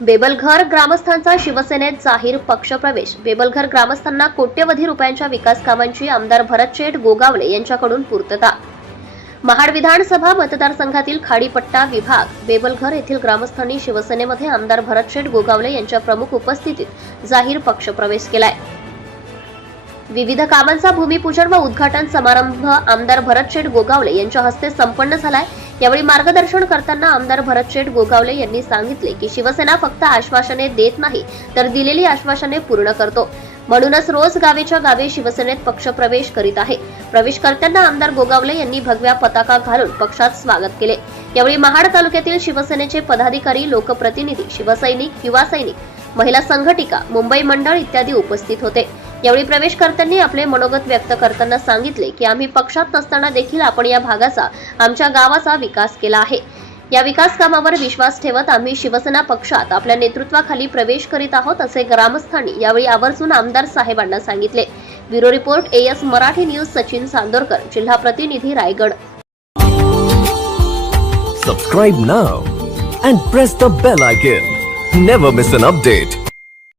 बेबलघर ग्रामस्थांचा शिवसेनेत जाहीर पक्षप्रवेश. बेबलघर ग्रामस्थांना कोट्यवधी रुपयांच्या विकास कामांची आमदार भरत शेठ गोगावले यांच्याकडून पूर्तता. महाड विधानसभा मतदारसंघातील खाडीपट्टा विभाग बेबलघर येथील ग्रामस्थांनी शिवसेनेमध्ये आमदार भरत शेठ गोगावले यांच्या प्रमुख उपस्थितीत जाहीर पक्षप्रवेश केलाय. विविध कामांचा भूमिपूजन व उद्घाटन समारंभ आमदार भरत शेठ गोगावले यांच्या हस्ते संपन्न झालाय. यावेळी मार्गदर्शन करताना आमदार भरत शेठ गोगावले यांनी सांगितले की शिवसेना फक्त आश्वासने देत नाही तर दिलेली आश्वासने पूर्ण करतो. म्हणूनच रोज गावेच्या गावे शिवसेनेत पक्षप्रवेश करीत आहे. प्रवेश करताना आमदार गोगावले यांनी भगव्या पताका घालून पक्षात स्वागत केले. यावेळी महाड तालुक्यातील शिवसेनेचे पदाधिकारी लोकप्रतिनिधी शिवसैनिक युवा सैनिक महिला संघटिका मुंबई मंडळ इत्यादी उपस्थित होते. यावेळी प्रवेश आपले मनोगत व्यक्त करताना सांगितले की आम्ही पक्षात नसताना देखील आपण या भागाचा आमच्या गावाचा विकास केला आहे. या विकास कामावर विश्वास ठेवत आम्ही शिवसेना पक्षात आपल्या नेतृत्वाखाली प्रवेश करीत आहोत असे ग्रामस्थांनी यावेळी आवर्जून आमदार साहेबांना सांगितले. Bureau report AS Marathi news Sachin Chandorkar जिल्हा प्रतिनिधी Raigad. Subscribe now and press the bell icon never miss an update